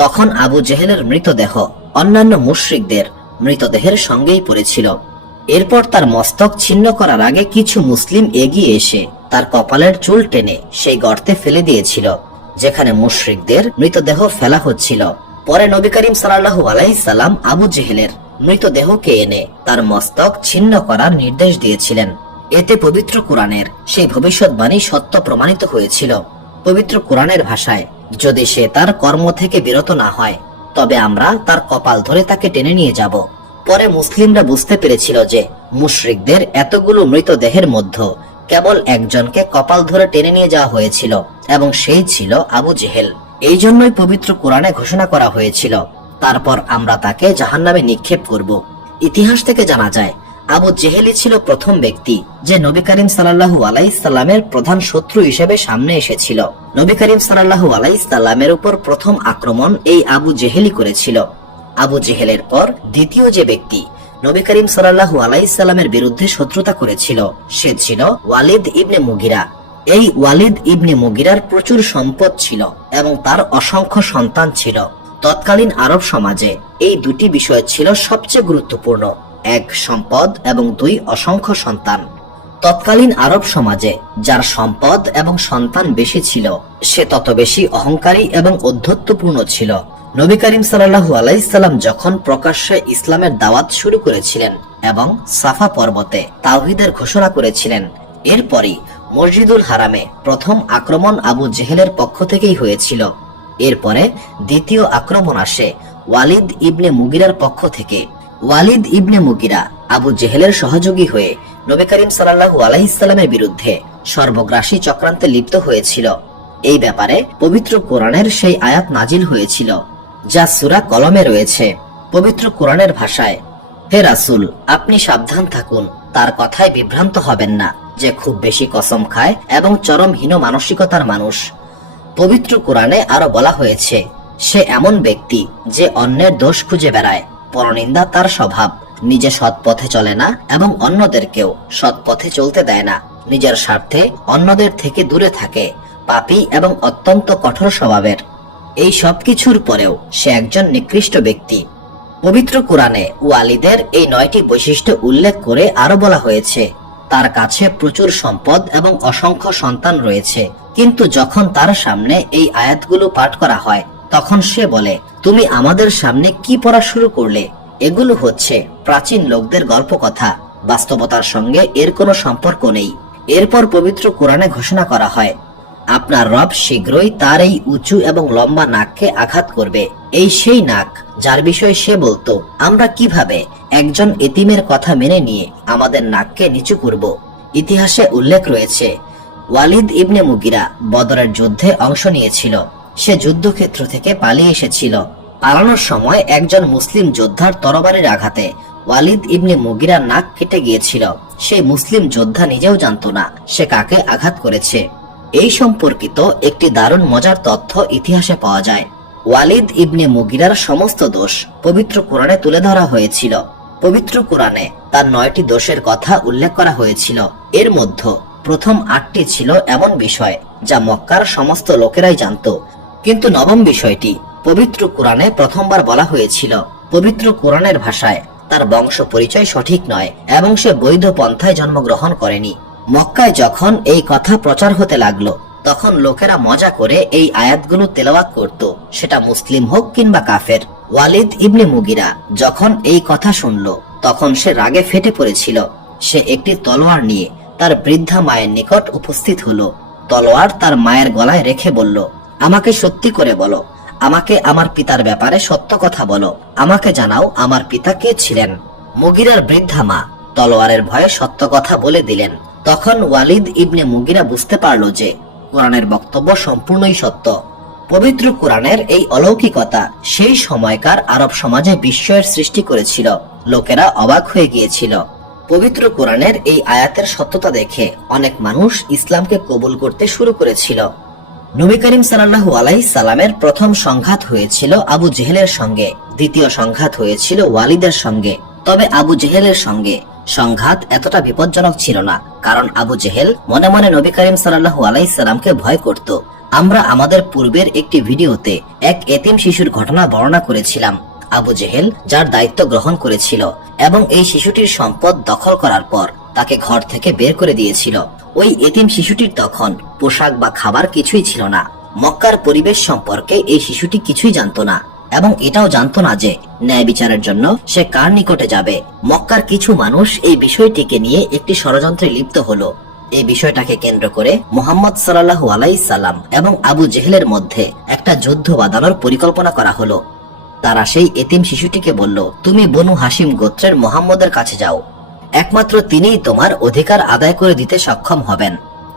তখন আবু জেহেলের মৃতদেহ অন্যান্য মুশরিকদের মৃতদেহের সঙ্গেই পড়েছিল। এরপর তার মস্তক ছিন্ন করার আগে কিছু মুসলিম এগিয়ে এসে তার কপালের চুল টেনে সেই গর্তে ফেলে দিয়েছিল যেখানে মুশরিকদের মৃতদেহ ফেলা হচ্ছিল। পরে নবী করিম সাল্লাল্লাহু আলাইহি সাল্লাম আবু জেহেলের মৃতদেহকে এনে তার মস্তক ছিন্ন করার নির্দেশ দিয়েছিলেন। এতে পবিত্র কোরআনের সেই ভবিষ্যৎবাণী সত্য প্রমাণিত হয়েছিল। পবিত্র কোরআনের ভাষায়, যদি সে তার কর্ম থেকে বিরত না হয়, তবে আমরা তার কপাল ধরে তাকে টেনে নিয়ে যাব। পরে মুসলিমরা বুঝতে পেরেছিল যে মুশরিকদের এতগুলো মৃতদেহের মধ্যে কেবল একজনকে কপাল ধরে টেনে নিয়ে যাওয়া হয়েছিল এবং সেই ছিল আবু জেহেল। এই জন্যই পবিত্র কোরআনে ঘোষণা করা হয়েছিল, তারপর আমরা তাকে জাহান্নামে নিক্ষেপ করব। ইতিহাস থেকে জানা যায়, আবু জেহেলই ছিল প্রথম ব্যক্তি যে নবী করিম সাল্লাল্লাহু আলাইহি সাল্লামের প্রধান শত্রু হিসেবে সামনে এসেছিল। নবী করিম সাল্লাল্লাহু আলাইহি সাল্লামের উপর প্রথম আক্রমণ এই আবু জেহেলই করেছিল। আবু জেহেলের পর দ্বিতীয় যে ব্যক্তি নবী করিম সাল্লাল্লাহু আলাইহি সাল্লামের বিরুদ্ধে শত্রুতা করেছিল, সে ছিল ওয়ালিদ ইবনে মুগিরা। এই ওয়ালিদ ইবনে মুগিরার প্রচুর সম্পদ ছিল এবং তার অসংখ্য সন্তান ছিল। তৎকালীন আরব সমাজে এই দুটি বিষয় ছিল সবচেয়ে গুরুত্বপূর্ণ, এক সম্পদ এবং দুই অসংখ্য সন্তান। তৎকালীন আরব সমাজে যার সম্পদ এবং সন্তান বেশি ছিল, সে তত বেশি অহংকারী এবং ঔদ্ধত্যপূর্ণ ছিল। নবী করিম সাল্লাল্লাহু আলাইহি সাল্লাম যখন প্রকাশ্যে ইসলামের দাওয়াত শুরু করেছিলেন এবং সাফা পর্বতে তাওহীদের ঘোষণা করেছিলেন, এরপরই মসজিদুল হারামে প্রথম আক্রমণ আবু জেহেলের পক্ষ থেকেই হয়েছিল। এরপরে দ্বিতীয় আক্রমণ আসে ওয়ালিদ ইবনে মুগিরার পক্ষ থেকে। ওয়ালিদ ইবনে মুগিরা আবু জেহেলের সহযোগী হয়ে নবী করিম সাল্লাল্লাহু আলাইহিস সাল্লামের বিরুদ্ধে সর্বগ্রাসী চক্রান্তে লিপ্ত হয়েছিল। এই ব্যাপারে পবিত্র কোরআনের সেই আয়াত নাজিল হয়েছিল যা সূরা কলমে রয়েছে। পবিত্র কোরআনের ভাষায়, হে রাসূল, আপনি সাবধান থাকুন, তার কথায় বিভ্রান্ত হবেন না, যে খুব বেশি কসম খায় এবং চরম হীন মানসিকতার মানুষ। পবিত্র কোরআনে আরো বলা হয়েছে, সে এমন ব্যক্তি যে অন্যের দোষ খুঁজে বেড়ায়, পরনিন্দা তার স্বভাব, নিজে সৎ পথে চলে না এবং অন্যদেরকেও সৎ পথে চলতে দেয় না, নিজের স্বার্থে অন্যদের থেকে দূরে থাকে, পাপী এবং অত্যন্ত কঠোর স্বভাবের। এই সবকিছুর পরেও সে একজন নিকৃষ্ট ব্যক্তি। পবিত্র কোরআনে ওয়ালিদের এই 9টি বৈশিষ্ট্য উল্লেখ করে আরো বলা হয়েছে, তার কাছে প্রচুর সম্পদ এবং অসংখ্য সন্তান রয়েছে, কিন্তু যখন তার সামনে এই আয়াতগুলো পাঠ করা হয় তখন সে বলে, তুমি আমাদের সামনে কি পড়া শুরু করলে? এগুলো হচ্ছে প্রাচীন লোকদের গল্প কথা, বাস্তবতার সঙ্গে এর কোনো সম্পর্ক নেই। এরপর পবিত্র কোরআনে ঘোষণা করা হয়, আপনার রব শীঘ্রই তার এই উঁচু এবং লম্বা নাককে আঘাত করবে। এই সেই নাক যার বিষয়ে সে বলতো, আমরা কিভাবে একজন এতিমের কথা মেনে নিয়ে আমাদের নাককে নিচু করব। ইতিহাসে উল্লেখ রয়েছে, ওয়ালিদ ইবনে মুগিরা বদরের যুদ্ধে অংশ নিয়েছিল। সে যুদ্ধক্ষেত্র থেকে পালিয়ে এসেছিল। পালানোর সময় একজন মুসলিম যোদ্ধার তরবারির আঘাতে ওয়ালিদ ইবনে মুগিরার নাক কেটে গিয়েছিল। সেই মুসলিম যোদ্ধা নিজেও জানত না সে কাকে আঘাত করেছে। এই সম্পর্কিত একটি দারুণ মজার তথ্য ইতিহাসে পাওয়া যায়। ওয়ালিদ ইবনে মুগিরার সমস্ত দোষ পবিত্র কোরআনে তুলে ধরা হয়েছিল। পবিত্র কোরআনে তার 9টি দোষের কথা উল্লেখ করা হয়েছিল। এর মধ্যে প্রথম 8টি ছিল এমন বিষয় যা মক্কার সমস্ত লোকেরাই জানত, কিন্তু নবম বিষয়টি পবিত্র কোরআনে প্রথমবার বলা হয়েছিল। পবিত্র কোরআনের ভাষায়, তার বংশ পরিচয় সঠিক নয় এবং সে বৈধ পন্থায় জন্মগ্রহণ করেনি। মক্কায় যখন এই কথা প্রচার হতে লাগলো তখন লোকেরা মজা করে এই আয়াতগুলো তেলাওয়াত করত, সেটা মুসলিম হোক কিংবা কাফের। ওয়ালিদ ইবনে মুগিরা যখন এই কথা শুনল তখন সে রাগে ফেটে পড়েছিল। সে একটি তলোয়ার নিয়ে তার বৃদ্ধা মায়ের নিকট উপস্থিত হলো। তলোয়ার তার মায়ের গলায় রেখে বলল, আমাকে সত্যি করে বলো, আমাকে আমার পিতার ব্যাপারে সত্য কথা বলো, আমাকে জানাও আমার পিতা কে ছিলেন। মুগিরার বৃদ্ধা মা তলোয়ারের ভয়ে সত্য কথা বলে দিলেন। তখন ওয়ালিদ ইবনে মুগিরা বুঝতে পারল যে কোরআনের বক্তব্য সম্পূর্ণই সত্য। পবিত্র কোরআনের এই অলৌকিকতা সেই সময়কার আরব সমাজে বিস্ময়ের সৃষ্টি করেছিল। লোকেরা অবাক হয়ে গিয়েছিল। পবিত্র কোরআনের এই আয়াতের সত্যতা দেখে অনেক মানুষ ইসলামকে কবুল করতে শুরু করেছিল। নবী করিম সাল্লাল্লাহু আলাইহিস সাল্লামের প্রথম সংঘাত হয়েছিল আবু জেহেলের সঙ্গে, দ্বিতীয় সংঘাত হয়েছিল ওয়ালিদের সঙ্গে। তবে আবু জেহেলের সঙ্গে সংঘাত এতটা বিপজ্জনক ছিল না, কারণ আবু জেহেল মনে মনে নবী করিম সাল্লাল্লাহু আলাইহিস সাল্লামকে ভয় করত। আমরা আমাদের পূর্বের একটি ভিডিওতে এক এতিম শিশুর ঘটনা বর্ণনা করেছিলাম। আবু জেহেল যার দায়িত্ব গ্রহণ করেছিল এবং এই শিশুটির সম্পদ দখল করার পর তাকে ঘর থেকে বের করে দিয়েছিল। ওই এতিম শিশুটির তখন পোশাক বা খাবার কিছুই ছিল না। মক্কার পরিবেশ সম্পর্কে এই শিশুটি কিছুই জানতো না এবং এটাও জানতো না যে ন্যায় বিচারের জন্য সে কার নিকটে যাবে। মক্কার কিছু মানুষ এই বিষয়টিকে নিয়ে একটি ষড়যন্ত্রে লিপ্ত হলো। এই বিষয়টাকে কেন্দ্র করে মুহাম্মদ সাল্লাল্লাহু আলাইহিস সাল্লাম এবং আবু জেহেলের মধ্যে একটা যুদ্ধ বাঁধানোর পরিকল্পনা করা হলো। তারা সেই এতিম শিশুটিকে বলল, তুমি বনু হাশিম গোত্রের মুহাম্মদের কাছে যাও, একমাত্র তিনিই তোমার অধিকার আদায় করে দিতে সক্ষম হবেন।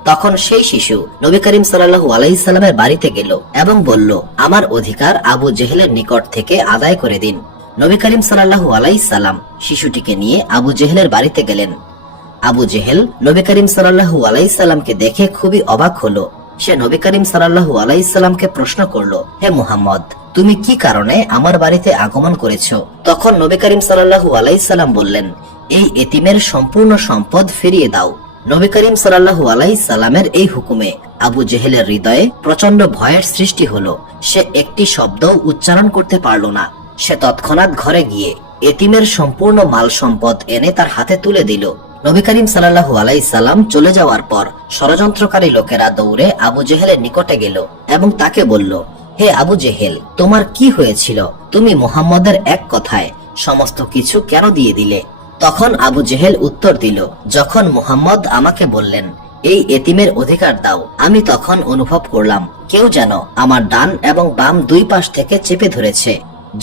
তখন সেই শিশু নবী করিম সাল্লাল্লাহু আলাইহিস সাল্লামের বাড়িতে গেল এবং বলল, আমার অধিকার আবু জেহেলের নিকট থেকে আদায় করে দিন। নবী করিম সাল্লাল্লাহু আলাইহিস সাল্লাম শিশুটিকে নিয়ে আবু জেহেলের বাড়িতে গেলেন। আবু জেহেল নবী করিম সাল্লাল্লাহু আলাইহিস সাল্লামকে দেখে খুবই অবাক হলো। সে নবী করিম সাল্লাল্লাহু আলাইহিস সাল্লামকে প্রশ্ন করলো, হে মুহাম্মদ, তুমি কি কারণে আমার বাড়িতে আগমন করেছো? তখন নবী করিম সাল্লাল্লাহু আলাইহিস সাল্লাম বললেন, এই এতিমের সম্পূর্ণ সম্পদ ফিরিয়ে দাও। নবী করিম সাল্লাল্লাহু আলাইহিস সাল্লামের এই হুকুমে আবু জেহেলের হৃদয়ে প্রচন্ড ভয়ের সৃষ্টি হলো। সে একটি শব্দও উচ্চারণ করতে পারল না। সে তৎক্ষণাৎ ঘরে গিয়ে এতিমের সম্পূর্ণ মাল সম্পদ এনে তার হাতে তুলে দিল। নবী করিম সাল্লাল্লাহু আলাইহিস সাল্লাম চলে যাওয়ার পর ষড়যন্ত্রকারী লোকেরা দৌড়ে আবু জেহেলের নিকটে গেল এবং তাকে বলল, হে আবু জেহেল, তোমার কি হয়েছিল? তুমি মুহাম্মদের এক কথায় সমস্ত কিছু কেন দিয়ে দিলে? তখন আবু জেহেল উত্তর দিল, যখন মুহাম্মদ আমাকে বললেন, এই এতিমের অধিকার দাও। আমি তখন অনুভব করলাম কেউ যেন আমার ডান এবং বাম দুই পাশ থেকে চেপে ধরেছে।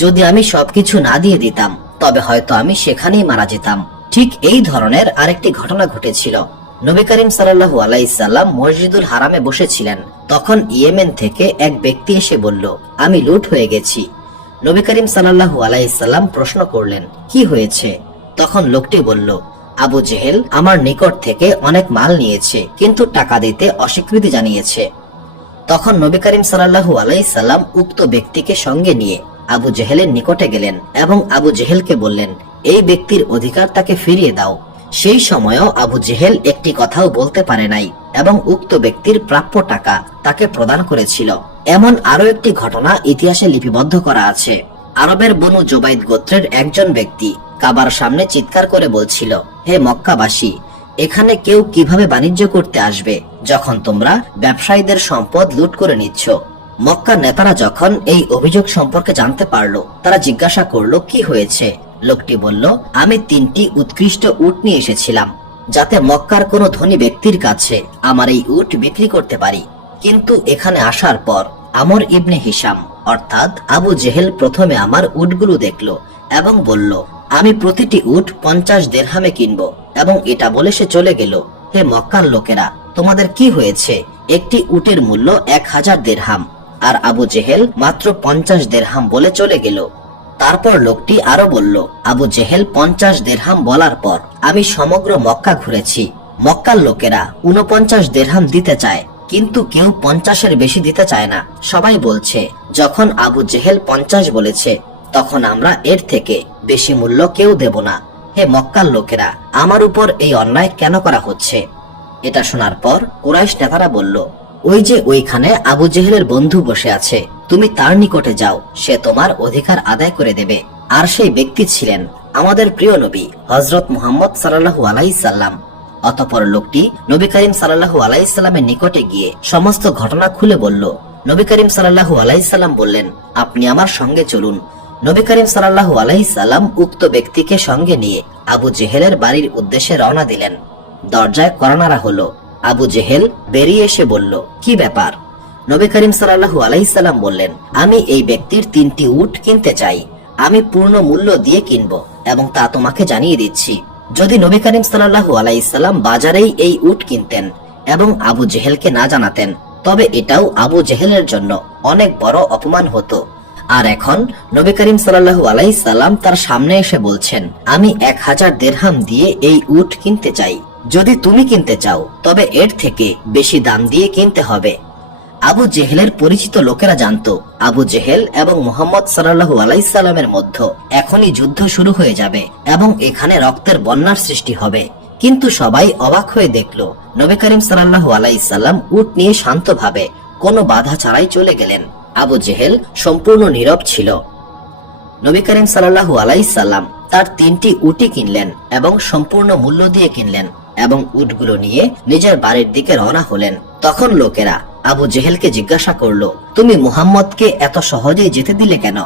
যদি আমি সবকিছু না দিয়ে দিতাম তবে হয়তো আমি সেখানেই মারা যেতাম। ঠিক এই ধরনের আরেকটি ঘটনা ঘটেছিল। নবী করিম সাল্লাল্লাহু আলাইহি সাল্লাম মসজিদুল হারামে বসেছিলেন। তখন ইয়েমেন থেকে এক ব্যক্তি এসে বলল, আমি লুট হয়ে গেছি। নবী করিম সাল্লাল্লাহু আলাইহি সাল্লাম প্রশ্ন করলেন, কি হয়েছে? তখন লোকটি বলল, আবু জেহেল আমার নিকট থেকে অনেক মাল নিয়েছে, কিন্তু টাকা দিতে অস্বীকৃতি জানিয়েছে। তখন নবী করিম সাল্লাল্লাহু আলাইহি সাল্লাম উক্ত ব্যক্তিকে সঙ্গে নিয়ে আবু জেহেলের নিকটে গেলেন এবং আবু জেহেলকে বললেন, এই ব্যক্তির অধিকার তাকে ফিরিয়ে দাও। সেই সময়ও আবু জেহেল একটি কথাও বলতে পারে নাই এবং উক্ত ব্যক্তির প্রাপ্য টাকা তাকে প্রদান করেছিল। এমন আরো একটি ঘটনা ইতিহাসে লিপিবদ্ধ করা আছে। আরবের বনু জুবাইদ গোত্রের একজন ব্যক্তি কাবার সামনে চিৎকার করে বলছিল, হে মক্কাবাসী, এখানে কেউ কিভাবে বাণিজ্য করতে আসবে যখন তোমরা ব্যবসায়ীদের সম্পদ লুট করে নিচ্ছ? মক্কার নেতারা যখন এই অভিযোগ সম্পর্কে জানতে পারলো, তারা জিজ্ঞাসা করলো, কি হয়েছে? লোকটি বলল, আমি 3টি উৎকৃষ্ট উট নিয়ে এসেছিলাম যাতে মক্কার কোনো ধনী ব্যক্তির কাছে আমার এই উট বিক্রি করতে পারি। কিন্তু এখানে আসার পর আমর ইবনে হিশাম অর্থাৎ আবু জেহেল প্রথমে আমার উটগুলো দেখলো এবং বলল, আমি প্রতিটি উট 50 দিরহামে কিনবো, এবং এটা বলে সে চলে গেল। হে মক্কার লোকেরা, তোমাদের কি হয়েছে? একটি উটের মূল্য 1000 দিরহাম, আর আবু জেহেল মাত্র 50 দিরহাম বলে চলে গেল। তারপর লোকটি আরো বলল, আবু জেহেল 50 দিরহাম বলার পর আমি সমগ্র মক্কা ঘুরেছি। মক্কার লোকেরা 49 দিরহাম দিতে চায়, কিন্তু কেউ 50-এর বেশি দিতে চায় না। সবাই বলছে, যখন আবু জেহেল 50 বলেছে তখন আমরা এর থেকে বেশি মূল্য কেউ দেব না। হে মক্কার লোকেরা, আমার উপর এই অন্যায় কেন করা হচ্ছে? এটা শোনার পর কুরাইশ নেতারা বলল, ওই যে ওইখানে আবু জেহেলের বন্ধু বসে আছে, তুমি তার নিকটে যাও, সে তোমার অধিকার আদায় করে দেবে। আর সেই ব্যক্তি ছিলেন আমাদের প্রিয় নবী হযরত মুহাম্মদ সাল্লাল্লাহু আলাইহি সাল্লাম। অতঃপর লোকটি নবী করিম সাল্লাল্লাহু আলাইহি সাল্লামের নিকটে গিয়ে সমস্ত ঘটনা খুলে বলল। নবী করিম সাল্লাল্লাহু আলাইহি সাল্লাম বললেন, আপনি আমার সঙ্গে চলুন। নবী করিম সাল্লাল্লাহু আলাইহি সাল্লাম উক্ত ব্যক্তিকে সঙ্গে নিয়ে আবু জেহেলের বাড়ির উদ্দেশ্যে রওনা দিলেন। দরজায় কড়া নাড়া হলো। আবু জেহেল বেরিয়ে এসে বলল, কি ব্যাপার? নবী করিম সাল্লাল্লাহু আলাইহি সাল্লাম বললেন, আমি এই ব্যক্তির 3টি উট কিনতে চাই। আমি পূর্ণ মূল্য দিয়ে কিনবো এবং তা তোমাকে জানিয়ে দিচ্ছি। যদি নবী করিম সাল্লাল্লাহু আলাইহি সাল্লাম বাজারেই এই উট কিনতেন এবং আবু জেহেলকে না জানাতেন, তবে এটাও আবু জেহেলের জন্য অনেক বড় অপমান হতো। আর এখন নবী করিম সাল্লাল্লাহু আলাইহি সাল্লাম তার সামনে এসে বলছেন, আমি 1000 দিরহাম দিয়ে এই উট কিনতে চাই। যদি তুমি কিনতে চাও তবে এর থেকে বেশি দাম দিয়ে কিনতে হবে। আবু জেহেলের পরিচিত লোকেরা জানতো আবু জেহেল এবং মুহাম্মদ সাল্লাল্লাহু আলাইহি সাল্লামের মধ্যে এখনই যুদ্ধ শুরু হয়ে যাবে এবং এখানে রক্তের বন্যার সৃষ্টি হবে। কিন্তু সবাই অবাক হয়ে দেখলো নবী করিম সাল্লাল্লাহু আলাইহি সাল্লাম উট নিয়ে শান্তভাবে কোনো বাধা ছাড়াই চলে গেলেন। আবু জেহেল সম্পূর্ণ নীরব ছিল। নবী করিম সাল্লাল্লাহু আলাইহি সাল্লাম তার 3টি উটই কিনলেন এবং সম্পূর্ণ মূল্য দিয়ে কিনলেন এবং উটগুলো নিয়ে নিজের বাড়ির দিকে রওনা হলেন। তখন লোকেরা আবু জেহেলকে জিজ্ঞাসা করলো, তুমি মুহাম্মদকে এত সহজেই যেতে দিলে কেন?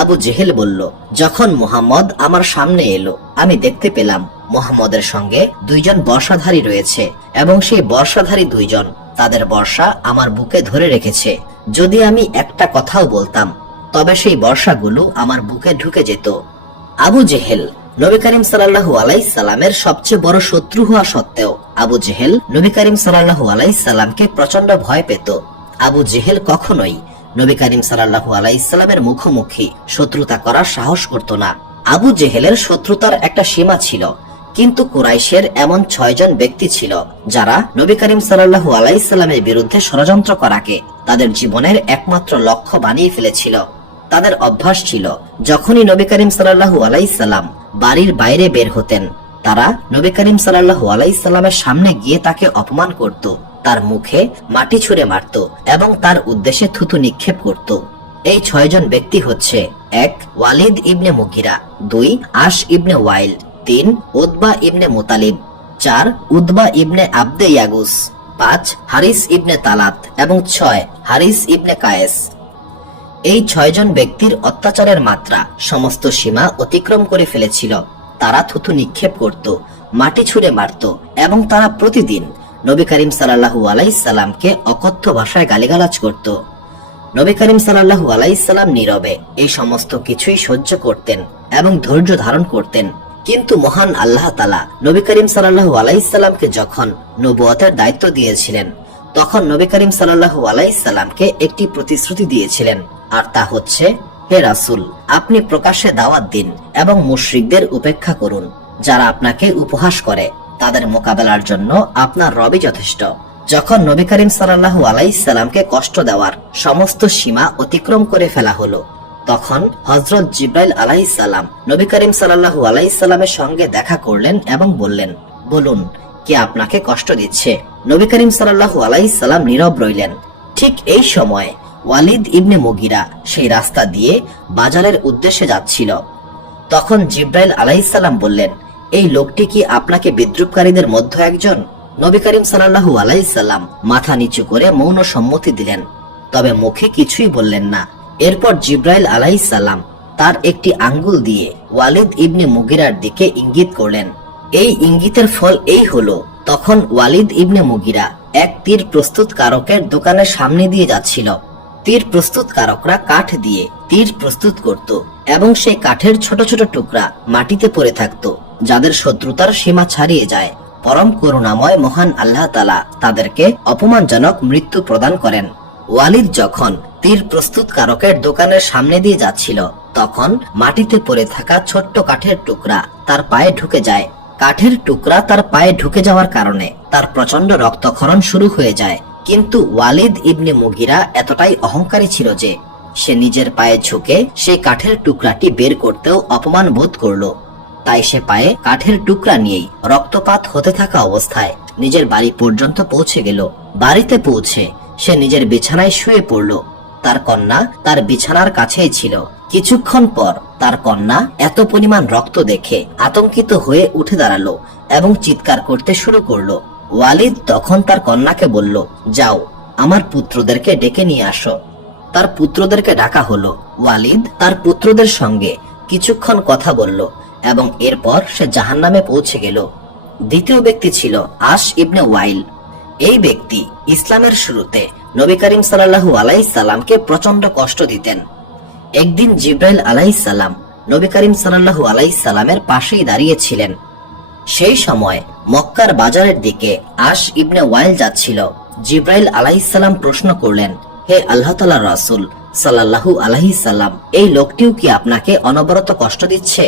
আবু জেহেল বলল, যখন মুহাম্মদ আমার সামনে এলো আমি দেখতে পেলাম মুহাম্মদের সঙ্গে 2জন বর্ষাধারী রয়েছে এবং সেই বর্ষাধারী 2জন তাদের বর্ষা আমার বুকে ধরে রেখেছে। যদি আমি একটা কথাও বলতাম তবে সেই বর্ষাগুলো আমার বুকে ঢুকে যেত। আবু জেহেল নবী করিম সাল্লাল্লাহু আলাইহি সাল্লামের সবচেয়ে বড় শত্রু হওয়া সত্ত্বেও আবু জেহেল নবী করিম সাল্লাল্লাহু আলাইহি সাল্লামকে প্রচন্ড ভয় পেত। আবু জেহেল কখনোই নবী করিম সাল্লাল্লাহু আলাইহি সাল্লামের মুখোমুখি শত্রুতা করার সাহস করত না। আবু জেহেলের শত্রুতার একটা সীমা ছিল, কিন্তু কুরাইশের এমন 6 জন ব্যক্তি ছিল যারা নবী করিম সাল্লাল্লাহু আলাইহি সাল্লামের বিরুদ্ধে ষড়যন্ত্র করাকে তাদের জীবনের একমাত্র লক্ষ্য বানিয়ে ফেলেছিল। তাদের অভ্যাস ছিল যখনই নবী করিম সাল্লাল্লাহু আলাইহি সাল্লাম বাড়ির বাইরে বের হতেন, তারা নবী করিম সাল্লাল্লাহু আলাইহি সাল্লামের সামনে গিয়ে তাকে অপমান করত, তার মুখে মাটি ছুঁড়ে মারত এবং তার উদ্দেশ্যে থুতু নিক্ষেপ করত। এই 6 জন ব্যক্তি হচ্ছে 1 ওয়ালিদ ইবনে মুগিরা, 2 আশ ইবনে ওয়াইল, 3 উতবা ইবনে মুতালিব, 4 উতবা ইবনে আবদে ইয়াগুস, 5 হারিস ইবনে তালাত এবং 6 হারিস ইবনে কায়েস। এই 6 জন ব্যক্তির অত্যাচারের মাত্রা সমস্ত সীমা অতিক্রম করে ফেলেছিল। তারা থুতু নিক্ষেপ করত, মাটি ছুঁড়ে মারত এবং তারা প্রতিদিন নবী করিম সাল্লাল্লাহু আলাইহি সাল্লামকে অকথ্য ভাষায় গালিগালাজ করত। নবী করিম সাল্লাল্লাহু আলাইহি সাল্লাম নীরবে এই সমস্ত কিছুই সহ্য করতেন এবং ধৈর্য ধারণ করতেন। কিন্তু মহান আল্লাহ তাআলা নবী করিম সাল্লাল্লাহু আলাইহি সাল্লামকে যখন নবুয়তের দায়িত্ব দিয়েছিলেন, তখন নবী করিম সাল্লাল্লাহু আলাইহি সাল্লামকে একটি প্রতিশ্রুতি দিয়েছিলেন, আর তা হচ্ছে, হে রাসূল, আপনি প্রকাশ্যে দাওয়াত দিন এবং মুশরিকদের উপেক্ষা করুন। যারা আপনাকে উপহাস করে তাদের মোকাবেলার জন্য আপনার রবই যথেষ্ট। যখন নবী করিম সাল্লাল্লাহু আলাইহি সাল্লামকে কষ্ট দেওয়ার সমস্ত সীমা অতিক্রম করে ফেলা হলো, তখন হযরত জিবরাইল আলাইহিস সালাম নবী করিম সাল্লাল্লাহু আলাইহি সাল্লামের সঙ্গে দেখা করলেন এবং বললেন, বলুন, কে আপনাকে কষ্ট দিচ্ছে? নবী করিম সাল্লাল্লাহু আলাইহি সাল্লাম নীরব রইলেন। ঠিক এই সময় ওয়ালিদ ইবনে মুগিরা সেই রাস্তা দিয়ে বাজারের উদ্দেশ্যে যাচ্ছিল। তখন জিবরাইল আলাইহিস সালাম বললেন, এই লোকটি কি আপনাকে বিদ্রুপকারীদের মধ্যে একজন? নবী করিম সাল্লাল্লাহু আলাইহি সাল্লাম মাথা নিচু করে মৌন সম্মতি দিলেন, তবে মুখে কিছুই বললেন না। এরপর জিবরাইল আলাইহিস সালাম তার একটি আঙ্গুল দিয়ে ওয়ালিদ ইবনে মুগিরার দিকে ইঙ্গিত করলেন। এই ইঙ্গিতের ফল এই হলো, তখন ওয়ালিদ ইবনে মুগিরা এক তীর প্রস্তুতকারকের দোকানের সামনে দিয়ে যাচ্ছিল। তীর প্রস্তুতকারকরা কাঠ দিয়ে তীর প্রস্তুত করত এবং সেই কাঠের ছোট ছোট টুকরা মাটিতে পড়ে থাকত, যাদের শত্রুতার সীমা ছাড়িয়ে যায়। পরম করুণাময় মহান আল্লাহ তাআলা তাদেরকে অপমানজনক মৃত্যু প্রদান করেন। ওয়ালিদ যখন তীর প্রস্তুতকারকের দোকানের সামনে দিয়ে যাচ্ছিল, তখন মাটিতে পড়ে থাকা ছোট্ট কাঠের টুকরা তার পায়ে ঢুকে যায়। কাঠের টুকরা তার পায়ে ঢুকে যাওয়ার কারণে তার প্রচন্ড রক্তক্ষরণ শুরু হয়ে যায়। কিন্তু ওয়ালিদ ইবনে মুগিরা এতটাই অহংকারী ছিল যে সে নিজের পায়ে ঝুঁকে সেই কাঠের টুকরাটি বের করতেও অপমান বোধ করল। তাই সে পায়ে কাঠের টুকরা নিয়েই রক্তপাত হতে থাকা অবস্থায় নিজের বাড়ি পর্যন্ত পৌঁছে গেল। বাড়িতে পৌঁছে সে নিজের বিছানায় শুয়ে পড়ল। তার কন্যা তার বিছানার কাছেই ছিল। কিছুক্ষণ পর তার কন্যা এত পরিমাণ রক্ত দেখে আতঙ্কিত হয়ে উঠে দাঁড়ালো এবং চিৎকার করতে শুরু করলো। ওয়ালিদ তখন তার কন্যাকে বলল, যাও, আমার পুত্রদেরকে ডেকে নিয়ে আসো। তার পুত্রদেরকে ডাকা হলো। ওয়ালিদ তার পুত্রদের সঙ্গে কিছুক্ষণ কথা বলল এবং এরপর সে জাহান্নামে পৌঁছে গেল। দ্বিতীয় ব্যক্তি ছিল আশ ইবনে ওয়াইল। এই ব্যক্তি ইসলামের শুরুতে নবী করিম সাল্লাল্লাহু আলাইহি সাল্লামকে প্রচন্ড কষ্ট দিতেন। একদিন জিবরাইল আলাইহিস সালাম নবী করিম সাল্লাল্লাহু আলাইহি সাল্লামের পাশেই দাঁড়িয়ে ছিলেন। সেই সময় মক্কার বাজারের দিকে আশ ইবনে ওয়াইল যাচ্ছিল। জিবরাইল আলাইহিস সালাম প্রশ্ন করলেন, হে আল্লাহ তাআলার রাসূল সাল্লাল্লাহু আলাইহি সাল্লাম, এই লোকটিও কি আপনাকে অনবরত কষ্ট দিচ্ছে?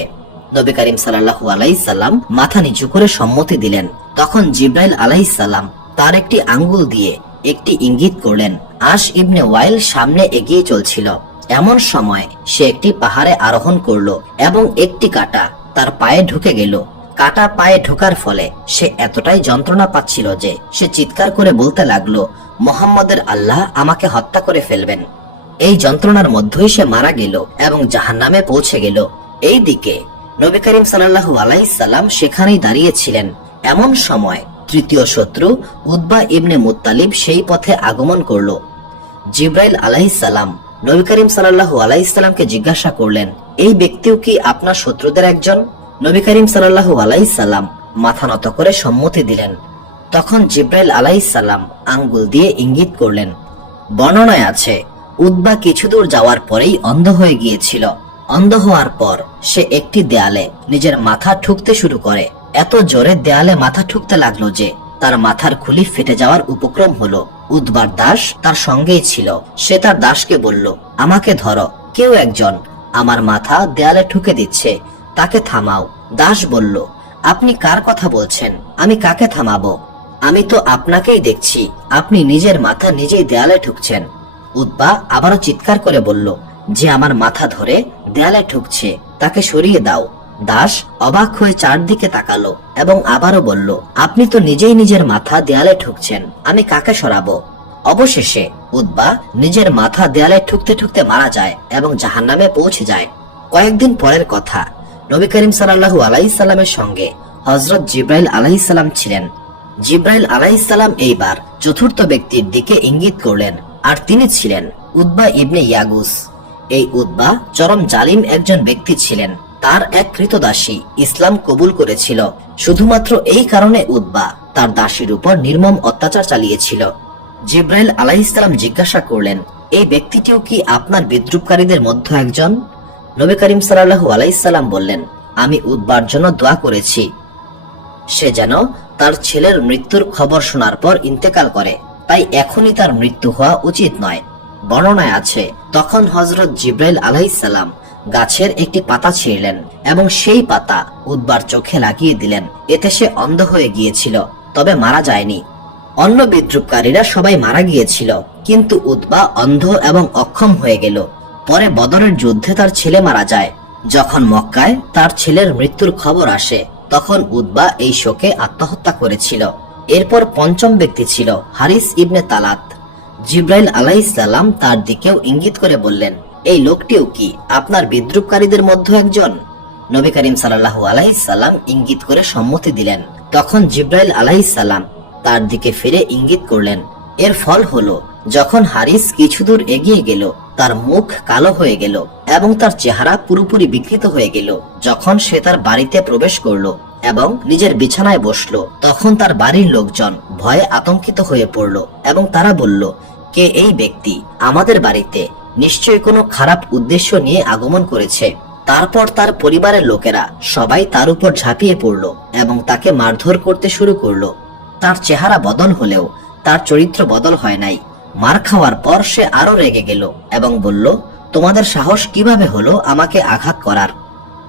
নবী করিম সাল্লাল্লাহু আলাইহি সাল্লাম মাথা নিচু করে সম্মতি দিলেন। তখন জিবরাইল আলাইহিস সালাম তার একটি আঙ্গুল দিয়ে একটি ইঙ্গিত করলেন। আশ ইবনে ওয়াইল সামনে এগিয়ে চলছিল। এমন সময় সে একটি পাহাড়ে আরোহণ করলো এবং একটি কাঁটা তার পায়ে ঢুকে গেল। কাঁটা পায়ে ঢোকার ফলে সে এতটাই যন্ত্রণা পাচ্ছিল যে সে চিৎকার করে বলতে লাগলো, মুহাম্মদের আল্লাহ আমাকে হত্যা করে ফেলবেন। এই যন্ত্রণার মধ্যেই সে মারা গেল এবং জাহান্নামে পৌঁছে গেল। এই দিকে নবী করিম সাল্লাল্লাহু আলাইহি সাল্লাম সেখানেই দাঁড়িয়ে ছিলেন। এমন সময় তৃতীয় শত্রু উতবা ইবনে মুত্তালিব সেই পথে আগমন করলো। জিবরাইল আলাইহিস সালাম নবী করিম সাল্লাল্লাহু আলাইহি সাল্লামকে জিজ্ঞাসা করলেন, এই ব্যক্তিও কি আপনার শত্রুদের একজন? নবী করিম সাল্লাল্লাহু আলাইহি সাল্লাম মাথা নত করে সম্মতি দিলেন। তখন জিবরাইল আলাইহিস সালাম আঙ্গুল দিয়ে ইঙ্গিত করলেন। বর্ণনায় আছে, উতবা কিছু দূর যাওয়ার পরেই অন্ধ হয়ে গিয়েছিল। অন্ধ হওয়ার পর সে একটি দেয়ালে নিজের মাথা ঠুকতে শুরু করে। এত জোরে দেয়ালে মাথা ঠুকতে লাগলো যে তার মাথার খুলি ফেটে যাওয়ার উপক্রম হলো। উতবার দাস তার সঙ্গেই ছিল। সে তার দাসকে বলল, আমাকে ধরো, কেউ একজন আমার মাথা দেয়ালে ঠুকে দিচ্ছে, তাকে থামাও। দাস বলল, আপনি কার কথা বলছেন? আমি কাকে থামাবো? আমি তো আপনাকেই দেখছি, আপনি নিজের মাথা নিজেই দেয়ালে ঠুকছেন। উতবা আবারও চিৎকার করে বলল, যে আমার মাথা ধরে দেয়ালে ঠুকছে তাকে সরিয়ে দাও। দাস অবাক হয়ে চারদিকে তাকালো এবং আবারও বলল, আপনি তো নিজেই নিজের মাথা দেয়ালে ঠুকছেন, আমি কাকে সরাবো? অবশেষে উতবা নিজের মাথা দেয়ালে ঠুকতে ঠুকতে মারা যায় এবং জাহান্নামে পৌঁছে যায়। কয়েকদিন পরের কথা, নবী করিম সাল্লাল্লাহু আলাইহি সাল্লামের সঙ্গে হযরত জিবরাইল আলাইহিস সালাম ছিলেন। জিবরাইল আলাইহিস সালাম এইবার চতুর্থ ব্যক্তির দিকে ইঙ্গিত করলেন, আর তিনি ছিলেন উতবা ইবনে ইয়াগুস। এই উতবা চরম জালিম একজন ব্যক্তি ছিলেন। তার এক কৃতদাসী ইসলাম কবুল করেছিল। শুধুমাত্র এই কারণে উতবা তার দাসীর উপর নির্মম অত্যাচার চালিয়েছিল। জিব্রাইল আলাইহিস সালাম জিজ্ঞাসা করলেন, এই ব্যক্তিটিও কি আপনার বিদ্রুপকারীদের মধ্যে একজন? নবী করিম সাল্লাল্লাহু আলাইহি সাল্লাম বললেন, আমি উতবার জন্য দোয়া করেছি, সে যেন তার ছেলের মৃত্যুর খবর শোনার পর ইন্তেকাল করে, তাই এখনই তার মৃত্যু হওয়া উচিত নয়। বর্ণনায় আছে, তখন হযরত জিব্রাইল আলাইহিস সালাম গাছের একটি পাতা ছিঁড়লেন এবং সেই পাতা উতবার চোখে লাগিয়ে দিলেন। এতে সে অন্ধ হয়ে গিয়েছিল, তবে মারা যায়নি। অন্য বিদ্রুপকারীরা সবাই মারা গিয়েছিল, কিন্তু উতবা অন্ধ এবং অক্ষম হয়ে গেল। পরে বদরের যুদ্ধে তার ছেলে মারা যায়। যখন মক্কায় তার ছেলের মৃত্যুর খবর আসে, তখন উতবা এই শোকে আত্মহত্যা করেছিল। এরপর পঞ্চম ব্যক্তি ছিল হারিস ইবনে তালাত। জিব্রাইল আলাইহিস সালাম তার দিকেও ইঙ্গিত করে বললেন, এই লোকটিও কি আপনার বিদ্রুপকারীদের মধ্যে একজন? নবী করিম সাল্লাল্লাহু আলাইহিস সাল্লাম ইঙ্গিত করে সম্মতি দিলেন। তখন জিব্রাইল আলাইহিস সালাম তার দিকে ফিরে ইঙ্গিত করলেন। এর ফল হলো, যখন হারিস কিছু দূর এগিয়ে গেল, তার মুখ কালো হয়ে গেল এবং তার চেহারা পুরোপুরি বিকৃত হয়ে গেল। যখন সে তার বাড়িতে প্রবেশ করলো এবং নিজের বিছানায় বসলো, তখন তার বাড়ির লোকজন ভয়ে আতঙ্কিত হয়ে পড়ল এবং তারা বলল, কে এই ব্যক্তি? আমাদের বাড়িতে নিশ্চয়ই কোনো খারাপ উদ্দেশ্য নিয়ে আগমন করেছে। তারপর তার পরিবারের লোকেরা সবাই তার উপর ঝাঁপিয়ে পড়ল এবং তাকে মারধর করতে শুরু করলো। তার চেহারা বদল হলেও তার চরিত্র বদল হয় নাই। মার খাওয়ার পর সে আরো রেগে গেল এবং বলল, তোমাদের সাহস কিভাবে হলো আমাকে আঘাত করার?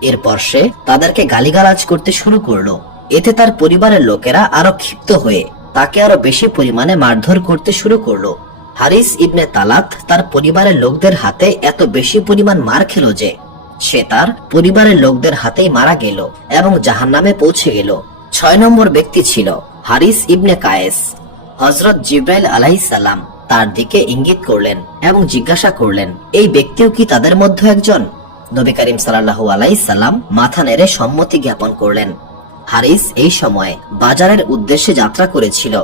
এরপর সে তাদেরকে গালিগালাজ করতে শুরু করলো। এতে তার পরিবারের লোকেরা আরো ক্ষিপ্ত হয়ে তাকে আরো বেশি পরিমাণে মারধর করতে শুরু করলো। হারিস ইবনে তালাত তার পরিবারের লোকদের হাতে এত বেশি পরিমাণ মার খেলো যে সে তার পরিবারের লোকদের হাতেই মারা গেল এবং জাহান্নামে পৌঁছে গেল। 6 নম্বর ব্যক্তি ছিল হারিস ইবনে কায়েস। হযরত জিব্রাইল আলাইহিস সালাম তার দিকে ইঙ্গিত করলেন এবং জিজ্ঞাসা করলেন, এই ব্যক্তিও কি তাদের মধ্যে একজন? নবী করিম সাল্লাল্লাহু আলাইহি সাল্লাম মাথা নেড়ে সম্মতি জ্ঞাপন করলেন। হারিস এই সময় বাজারের উদ্দেশ্যে যাত্রা করেছিল।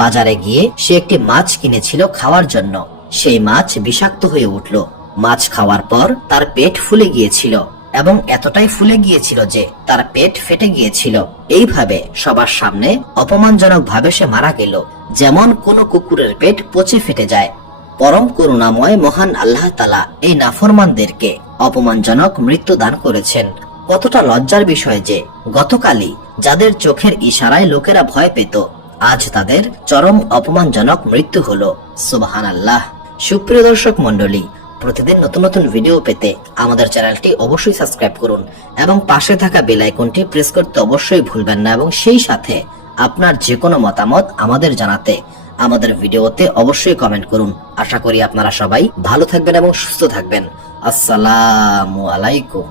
বাজারে গিয়ে সে একটি মাছ কিনেছিল খাওয়ার জন্য। সেই মাছ বিষাক্ত হয়ে উঠল। মাছ খাওয়ার পর তার পেট ফুলে গিয়েছিল এবং এতটাই ফুলে গিয়েছিল যে তার পেট ফেটে গিয়েছিল। এইভাবে সবার সামনে অপমানজনক ভাবে সে মারা গেল, যেমন কোন কুকুরের পেট পচে ফেটে যায়। পরম করুণাময় মহান আল্লাহ তাআলা এই নাফরমানদেরকে অপমানজনক মৃত্যু দান করেছেন। কতটা লজ্জার বিষয় যে গতকালই যাদের চোখের ইশারায় লোকেরা ভয় পেত, আজ তাদের চরম অপমানজনক মৃত্যু হলো। সুবহানাল্লাহ। সুপ্রিয় দর্শক মণ্ডলী, প্রতিদিন নতুন নতুন ভিডিও পেতে আমাদের চ্যানেলটি অবশ্যই সাবস্ক্রাইব করুন এবং পাশে থাকা বেল আইকনটি প্রেস করতে অবশ্যই ভুলবেন না, এবং সেই সাথে আপনার যে কোনো মতামত আমাদের জানাতে আমাদের ভিডিওতে অবশ্যই কমেন্ট করুন। আশা করি আপনারা সবাই ভালো থাকবেন এবং সুস্থ থাকবেন। আসসালামু আলাইকুম।